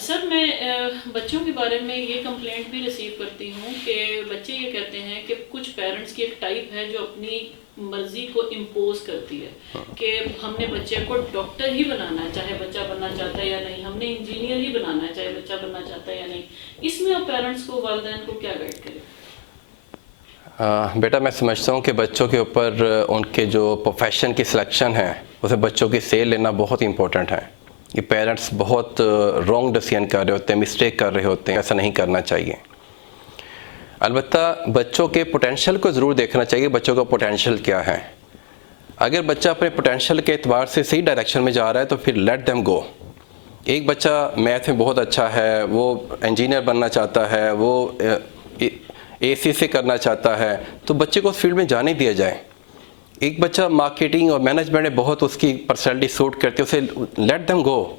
Sir मैं बच्चों के बारे में ये कंप्लेंट भी रिसीव करती हूँ कि बच्चे ये कहते हैं कि कुछ पेरेंट्स की एक टाइप है जो अपनी मर्जी को इम्पोज करती है कि हमने बच्चे को डॉक्टर ही बनाना है, चाहे बच्चा बनना चाहता है या नहीं, हमने इंजीनियर ही बनाना है चाहे बच्चा बनना चाहता है या नहीं। इसमें आप पेरेंट्स को, वालिदैन को क्या गाइड करें? बेटा, मैं समझता हूँ कि बच्चों के ऊपर उनके जो प्रोफेशन की सिलेक्शन है उसे बच्चों की सेल लेना बहुत इंपॉर्टेंट है। ये पेरेंट्स बहुत रॉन्ग डिसीजन कर रहे होते हैं, मिस्टेक कर रहे होते हैं, ऐसा नहीं करना चाहिए। अलबत्ता बच्चों के पोटेंशियल को ज़रूर देखना चाहिए, बच्चों का पोटेंशियल क्या है। अगर बच्चा अपने पोटेंशियल के एतबार से सही डायरेक्शन में जा रहा है तो फिर लेट देम गो। एक बच्चा मैथ में बहुत अच्छा है, वो इंजीनियर बनना चाहता है, वो एसी से करना चाहता है, तो बच्चे को उस फील्ड में जाने दिया जाए। एक बच्चा मार्केटिंग और मैनेजमेंट में बहुत उसकी पर्सनैलिटी सूट करती है, उसे let them go,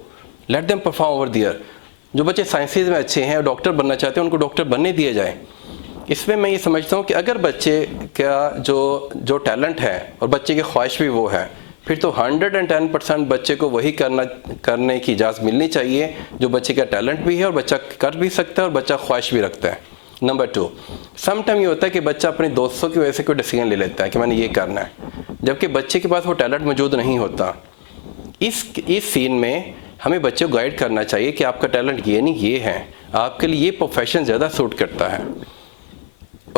let them perform over दियर। जो बच्चे साइंसेज में अच्छे हैं और डॉक्टर बनना चाहते हैं, उनको डॉक्टर बनने दिया जाए। इसमें मैं ये समझता हूँ कि अगर बच्चे का जो टैलेंट है और बच्चे की ख्वाहिश भी वो है, फिर तो 110% बच्चे को वही करने की इजाज़त मिलनी चाहिए जो बच्चे का टैलेंट भी है और बच्चा कर भी सकता है और बच्चा ख्वाहिश भी रखता है। नंबर 2, सम टाइम ये होता है कि बच्चा अपने दोस्तों की वजह से कोई डिसीजन ले लेता है कि मैंने ये करना है, जबकि बच्चे के पास वो टैलेंट मौजूद नहीं होता। इस सीन में हमें बच्चे को गाइड करना चाहिए कि आपका टैलेंट ये नहीं ये है, आपके लिए ये प्रोफेशन ज़्यादा सूट करता है।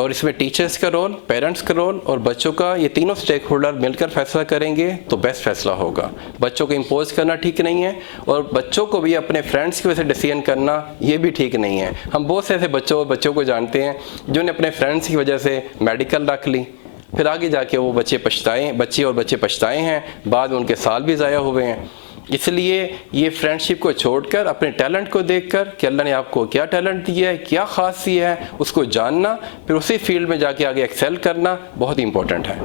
और इसमें टीचर्स का रोल, पेरेंट्स का रोल और बच्चों का, ये तीनों स्टेक होल्डर मिलकर फैसला करेंगे तो बेस्ट फैसला होगा। बच्चों को इम्पोज करना ठीक नहीं है और बच्चों को भी अपने फ्रेंड्स की वजह से डिसीजन करना ये भी ठीक नहीं है। हम बहुत से ऐसे बच्चों को जानते हैं जिन्होंने अपने फ्रेंड्स की वजह से मेडिकल रख ली, फिर आगे जाके वो बच्चे पछताए हैं, बाद में उनके साल भी ज़ाया हुए हैं। इसलिए ये फ्रेंडशिप को छोड़कर अपने टैलेंट को देखकर कि अल्लाह ने आपको क्या टैलेंट दिया है, क्या ख़ास दिया है, उसको जानना, फिर उसी फील्ड में जाके आगे एक्सेल करना बहुत इंपॉर्टेंट है।